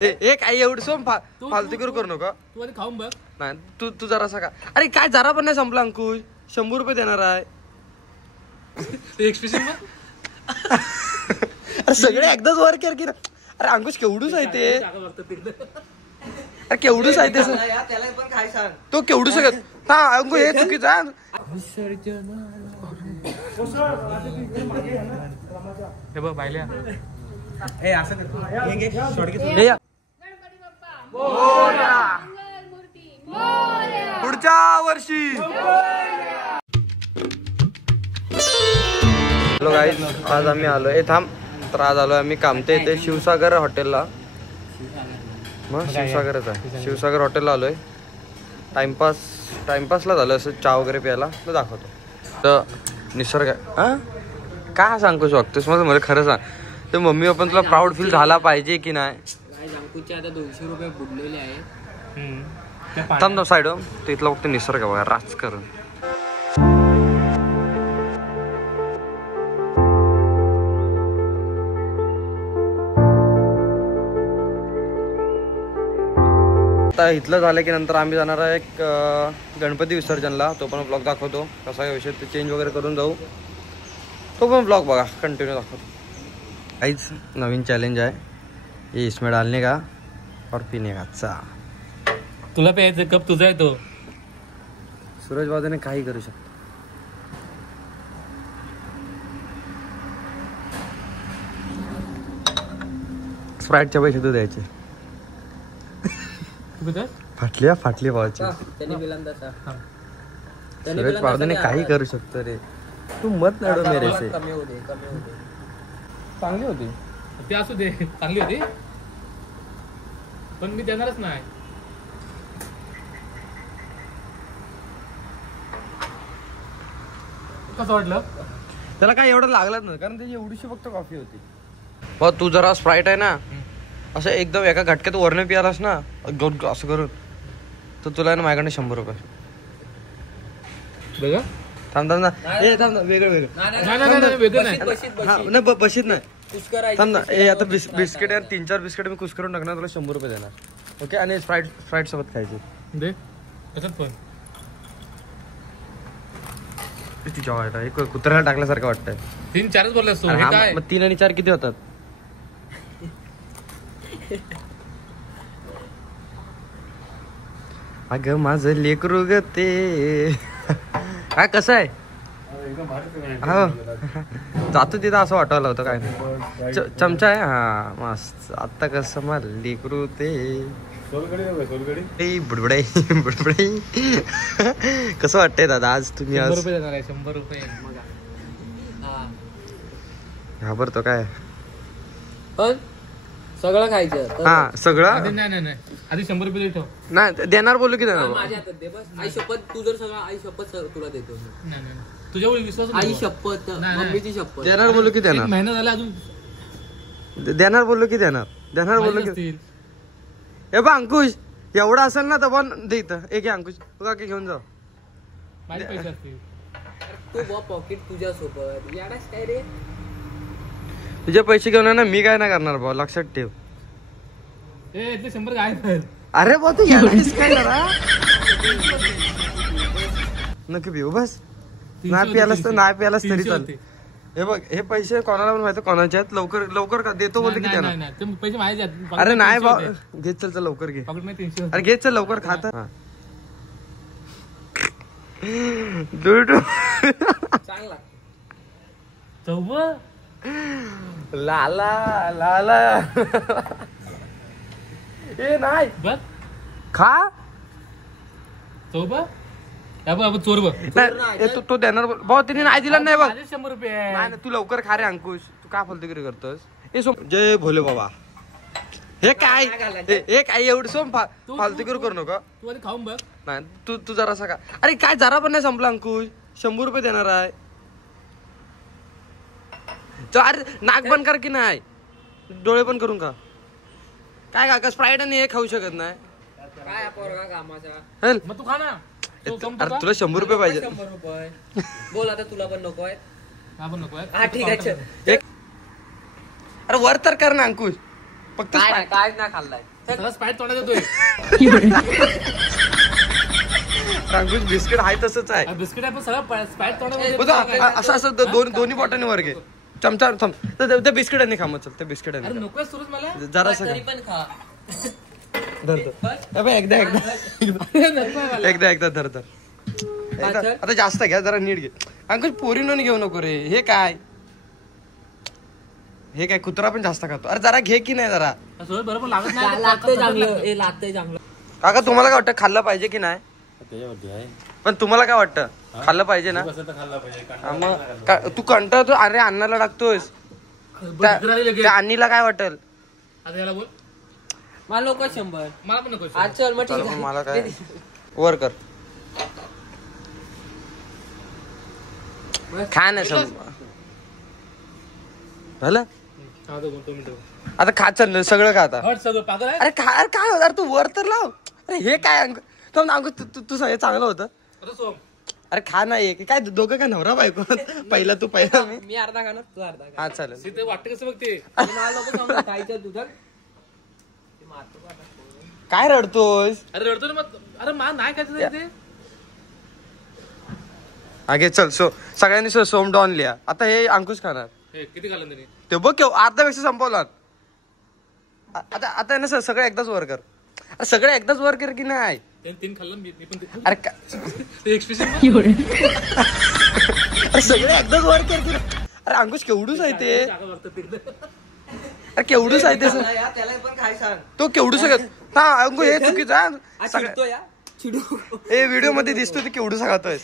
एक आई एवढी सोम फालतू करू नका तू आधी खाऊन बघ. नाही तू जरा का अरे काय जरा पण नाही संपला अंकुश 100 रुपये देणार आहे. एक्सप्रेशन अरे सगळे एकदाच वर केअर की अरे अंकुश केवढूच आहे ते केवढूच आहे ते त्याला पण काय सांग तो केवढू सगळं हा अंकुश हे चुकीचं आहे. हे बघ बायल्या हे असं पुढच्या वर्षी. हॅलो गाईज आज आम्ही आलोय थांब तर आज आलोय आम्ही कामते इथे शिवसागर हॉटेलला. मग शिवसागरच आहे शिवसागर हॉटेलला आलोय. टाइमपासला झालं असं चहा वगैरे प्यायला तर दाखवतो. तर निसर्ग काय सांगू शकतोस मला मला खरं सांग तर मम्मी पप्पा तुला प्राऊड फील झाला पाहिजे की नाही. आता 200 रुपये बुडलेले आहेत. थांब साईड तिथला फक्त निसर्ग बघा राजकारण. आता इथलं झालं की नंतर आम्ही जाणार आहे एक गणपती विसर्जनला. तो पण ब्लॉग दाखवतो कसा आहे विषय ते चेंज वगैरे करून जाऊ. तो पण ब्लॉग बघा कंटिन्यू दाखवतो. काहीच नवीन चॅलेंज आहे ये इसमें डालने का और पीने का चा. तुला प्यायचं कप तुझा आहे तो. सूरज बाजूने काही करू शकतो. स्प्राईटच्या पैसे तू द्यायचे. फाटली भावाची. सूरज बाजूने काही करू शकतो रे तू मत लढो मेरे से. चांगली होती ते असू दे चांगली होती पण मी देणारच नाही. कसं वाटलं त्याला काय एवढं लागलंच नाही कारण त्याची एवढीशी फक्त कॉफी होती. बघ तू जरा स्प्राईट आहे ना असं एकदम एका घटक्यात वरने पियालास ना असं करून तर तुला ना माझ्याकडे 100 रुपये. बघा थांब ना वेगळं नाही बशीत नाही थांब ना आता बिस्किट यार 3-4 बिस्किट मी कुस करून टाकणार तुला 100 रुपये देणार ओके. आणि स्प्राईट सोबत खायची दे त्याच्यात पण तिच्या वाटत कुत्र्याला टाकल्यासारखं वाटतंय. 3-4च बोलले असतो. मग 3 आणि 4 किती होतात. अगं माझं लेकरू ग ते काय कसं आहे जातो तिथं असं वाटायला होतं काय नाही. चमचा आहे हा मस्त. आता कसं मला लेकरू ते बुडबुडे कसं वाटतंय दादा आज तुम्ही 100 रुपये देणार आहे 100 रुपये. घाबरतो काय पण सगळं खायचं हा सगळं नाही आधी 100 रुपये ठेव. नाही देणार बोललो की देणार. माझ्या हातात दे बस. आई शपथ तू जर सगळं आई शपथ तुला देतो. नाही तुझ्यावर विश्वास आई शपथ मम्मीची शपथ. देणार बोललो की देणार. महिना झाला अजून देणार बोललो की देणार बोललो की. हे बा अंकुश एवढा असेल ना तर पण दे इथं एक अंकुश तू का घेऊन जाऊ. माझे पैसे असतील तू पॉकेट तुझ्या सोबत याडाच काय रे. तुझे पैसे घेऊन ना मी काय नाही करणार भाऊ लक्षात ठेव. ए इथले 100 काय अरे भाऊ तू यायलाच काय करा नक्की पिऊ बस. नाही प्यायलाच तरी चालते. हे बघ हे पैसे कोणाला पण माहिती कोणाचे आहेत. लवकर का देतो बोलते की त्यांना पैसे माझे आहेत. अरे नाही भाऊ घेत चल लवकर घे. अरे घेत चल लवकर खात चांगला लाला ए नाही बघ खा चोर बघ तो देणार भाऊ तिने नाही दिला नाही बघ. 100 रुपये नाही तू लवकर खा रे अंकुश तू का फालतूगिरी करतोस. हे जय भोले बाबा. हे काय एक आई एवढी सोम फालतूगिरी करू नका. तू आधी खाऊन बघ. नाही तू जरा का अरे काय जरा पण नाही संपला अंकुश 100 रुपये देणार आहे. अरे नाक बंद कर की नाही डोळे पण करून का काय काका स्प्राईट आणि हे खाऊ शकत नाही काय पोरगा कामाचा. मग तू खा ना. अरे तुला 100 रुपये पाहिजे. 100 रुपये बोल आता तुला पण नको आहे. हा पण नको हा ठीक आहे. अरे वर तर कर ना अंकुश फक्त काय ना खाल्लाय सगळं स्पाईट तोंडात येतोय. अंकुश बिस्किट आहे तसंच आहे. बिस्किट आहे पण सगळं स्पाईट तोंडात बघा, असं दोन्ही बोटाने वर घे. चमचा थांब त्या बिस्किटांनी खा मग. चल त्या बिस्किटांनी अरे नकोय सुरूच मला. जरासं तरी पण खा धर एकदा धर आता जास्त घ्या, जरा नीट घे. अंकुश पोरीनं घेऊ नको रे. हे काय कुत्रा पण जास्त खातो. अरे जरा घे की नाही जरा. सोबत बरोबर लागत नाही. लागतंय चांगलं लागतंय चांगलं. काका तुम्हाला काय वाटतं, खाल्लं पाहिजे की नाही? पण तुम्हाला काय वाटतं, खाल्लं पाहिजे ना? मग तू कंटाळतो. अरे अन्नाला टाकतोयस, त्या अन्नीला काय वाटेल? आता याला बोल. मला नको 100. मला पण नको. आज चल मग ठीक आहे. मला काय वर कर खा ना झालं. आता खा, चल सगळं खा आता. सगळं पागल आहे. अरे काय होतं, अरे तू वर तर लाव. अरे हे काय तू हे चांगलं होतं. अरे खा ना. एक काय दोघं काय नवरा बायको? पहिला तू पहिला मी अर्धा खाणार तू अर्धा खा. हा चालेल. ते वाटतं कसं बघ ते. मला नको सांगू खायचं तुझं. काय रडतोस? अरे रडतो ना मग. अरे मा नाही खायचं ते. आगे चल. सगळ्यांनी सोम डॉन लिहा. आता हे अंकुश खाणार. किती खाल्लं तरी ते बघ अर्ध्यापेक्षा संपवला. आता ना सर सगळं एकदाच वर कर. सगळं एकदाच वर कर की नाही? 3 खाल्लं मी पण. अरे अरे सगळं एकदाच वर कर की. अरे अंकुश केवढूच आहे ते. अरे केवढूच आहे ते. त्याला पण काय सांग. तो केवढूच हा अंकुश हे चुकीचं आहे. चिडतो या चिडू. हे व्हिडिओ मध्ये दिसतो ते केवढूच खातोय.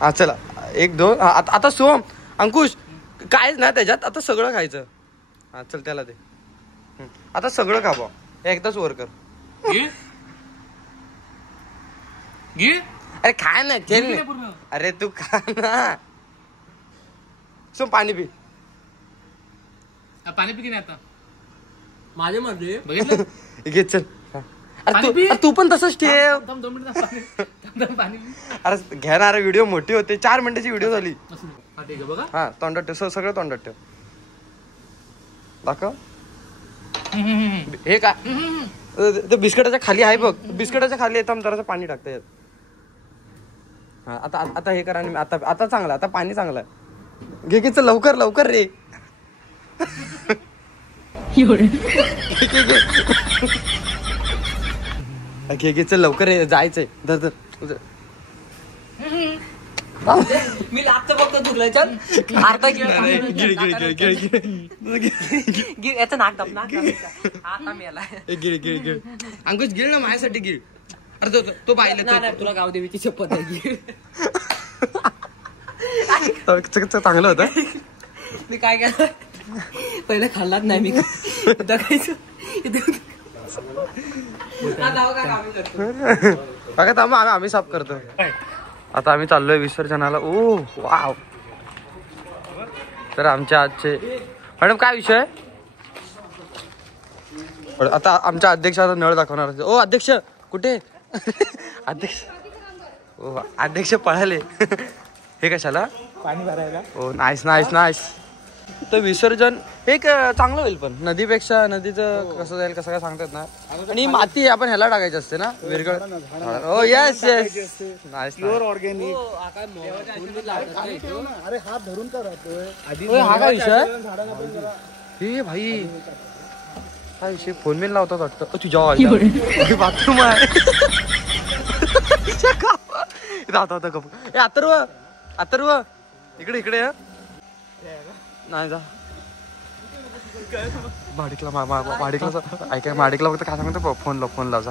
हा चला 1 2. आता सोम अंकुश कायच ना त्याच्यात. आता सगळं खायचं. हा चल त्याला दे. आता सगळं खा बा. एकदाच वर कर. अरे खा ना. अरे तू खा ना. सोम पाणी पी. पाणी पी की नाही आता. माझे मध्ये बघितलं घे चल. अरे तू पण तसंच ठेव. 2 मिनिटं पाणी. अरे घेणार व्हिडिओ मोठी होते. 4 मिनिटाची व्हिडिओ झाली. हा ठीक आहे बघा. हा तोंडात ठेव. सगळं तोंडात ठेव. दाखव. हे काय ते बिस्किटाच्या खाली आहे बघ. बिस्किटाच्या खाली येतं जरासं पाणी टाकतं यात. हा आता हे करा. आणि आता चांगलं. आता पाणी चांगलं आहे. घे चल लवकर रे. घे चल लवकर रे. जायचंय. धर मी लागतो फक्त तुला. चल अर्धा गिळ याचं नाक दाब. नाक आता मेला. गिळ अंकुश गिळ ना माझ्यासाठी गिळ. अरे तो पाहिलं तुला गाव देवीची शपथ आहे. चांगलं होतं. मी काय केलं पहिलं खाल्लाच नाही मी. बघा थांब आम्ही साफ करतो. आता आम्ही चाललोय विसर्जनाला. ओ वाव. तर आमच्या आजचे मॅडम काय विषय. आता आमच्या अध्यक्षाचा नळ दाखवणार. ओ अध्यक्ष कुठे. अध्यक्ष पळाले. हे कशाला पाणी भरायला. ओ नाईस. तर विसर्जन एक चांगलं होईल. पण नदीचं कसं जाईल कसं काय सांगतात ना. आणि माती आपण ह्याला टाकायची असते ना विरगळ. हो येस नाईस. ऑर्गॅनिक. अरे हात धरून का राहतोय. हा काय विषय. हे भाई काय विषय. फोन बिन लावतात वाटतं. तुझ्या बाथरूम आहे. अथर्व इकडे नाही जा. माडिकला ऐका. माडिकला फक्त काय सांगतो. फोन लाव जा.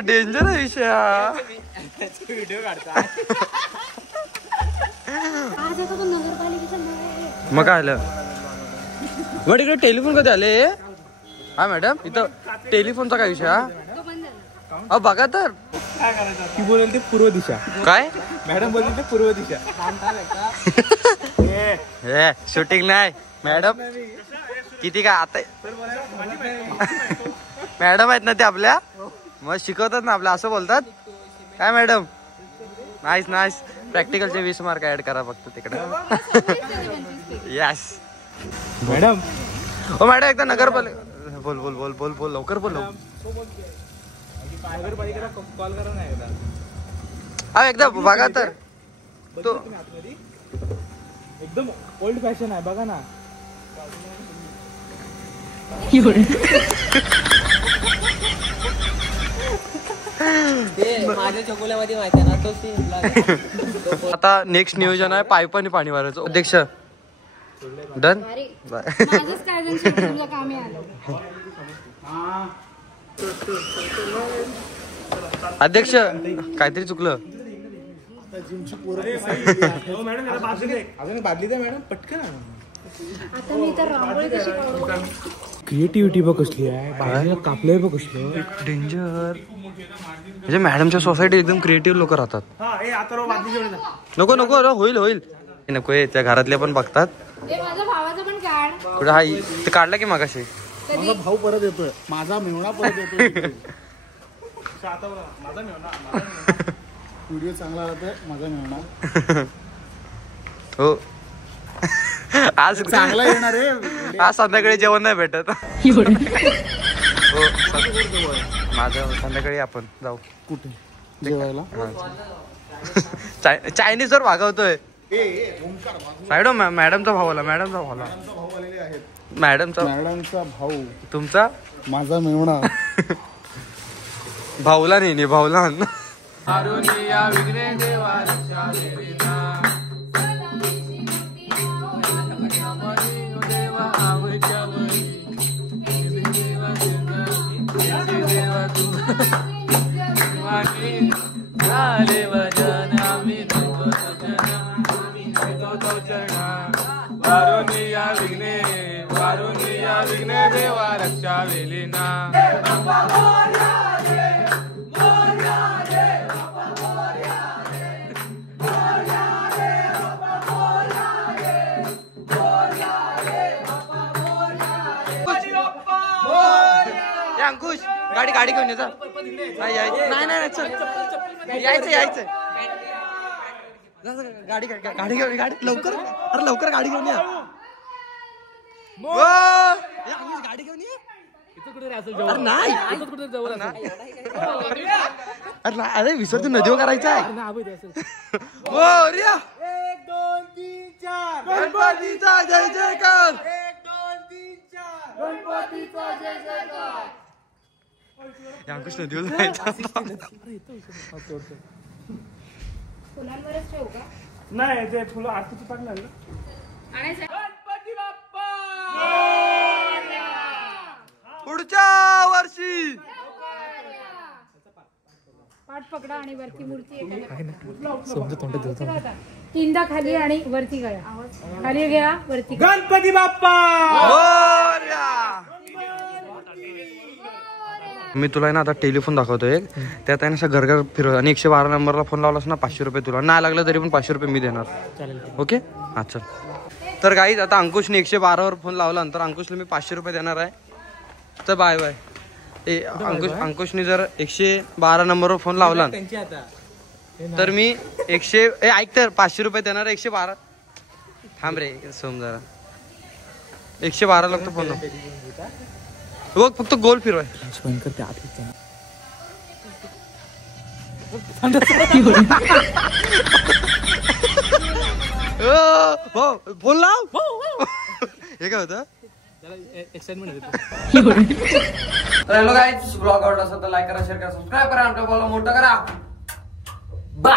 डेंजर आहे विषय. व्हिडिओ काढता. मग काय आलं. मग इकडे टेलिफोन कधी आले. हा मॅडम इथं टेलिफोनचा काय विषय. हा बघा तर ती बोलेल ते पूर्व दिशा. काय मॅडम बोलेल ते पूर्व दिशा. शूटिंग नाही मॅडम. किती काय आता मॅडम आहेत ना ते आपल्या. मग शिकवतात ना आपल्या. असं बोलतात काय मॅडम. Nice nice. प्रॅक्टिकलचे 20 मार्क ऍड करा फक्त तिकडे. यस मॅडम हो मॅडम एकदा नगरपालिका बोल बोल बोल बोल बोल लवकर बोल. नगरपालिकेला कॉल करा ना एकदा. हा एकदा बघा तर तो एकदम ओल्ड फॅशन आहे बघा ना. ते माझ्या चकोल्यामध्ये माहिती आहे ना तो सीन. आता नेक्स्ट नियोजन आहे पाईपाने पाणी मारायचं. अध्यक्ष डन. माझंच काय जण शेवटी कामी आलं. अध्यक्ष काहीतरी चुकलं. अजून बादली द्या मॅडम पटकन. आता मी तर रांगोळी कशी काढू. क्रिएटिव्हिटी बघ कसली आहे. बाजूला कापले बघ कसलं डेंजर. म्हणजे मॅडमच्या सोसायटी एकदम क्रिएटिव्ह लोक राहतात. नको नको होईल होईल नको. त्या घरातले पण बघतात. हे माझ्या भावाचं पण काढ. कुठे हा ते काढला की मागाशी. माझा भाऊ परत येतोय. माझा मेवणा परत येतोय. व्हिडिओ चांगला राहतोय माझा मेवणा. हो आज चांगला येणार आहे. आज संध्याकाळी जेवण नाही भेटत. हो माझं संध्याकाळी आपण जाऊ कुठे जेवायला. चायनीज वर भागवतोय. साईड मॅडमचा भाऊ आला. मॅडमचा भाऊ आला. मॅडमचा भाऊ तुमचा माझा मेवणा. भाऊला नाही भाऊला. विघ्ने देवा रक्षा वेलिना. अंकुश गाडी गाडी घेऊन ये. नाही नाही चल यायचं यायचं. गाडी गाडी घेऊन गाडी लवकर. अरे लवकर गाडी घेऊन या. गाडी घेऊन ये. अरे नाही अरे विसर्जन नदीवर करायचं आहे. गणपतीचा जय जयकार. अंकुश नदीवर जायचं. फुलांवरच ठेवू का. नाही ते फुलं आरतीची टाकलं आणायचं. पुढच्या वर्षी पाठ पकडा आणि वरती मूर्ती. तीनदा खाली आणि वरती गळा. खाली घ्या वरती. गणपती बाप्पा. मी तुला ना आता टेलिफोन दाखवतो एक. त्यात आहे ना असं घर फिरव आणि 112 नंबरला फोन लावलास ना 500 रुपये तुला. नाही लागलं तरी पण 500 रुपये मी देणार. ओके हा चल. तर गाईज आता अंकुशने 112 वर फोन लावला नंतर अंकुशला मी 500 रुपये देणार आहे. तर बाय बाय. अंकुशने जर 112 नंबरवर फोन लावला तर मी ऐक तर 500 रुपये देणार. 112 थांब रे सोम जरा. 112 लागतो फोन. बघ फक्त गोल फिरवाय. फोन लाव. हे काय होतं. तर हॅलो गाईज ब्लॉग आवडला असेल तर लाईक करा शेअर करा सबस्क्राईब करा. आमच्या ब्लॉगला मोठं करा. बाय.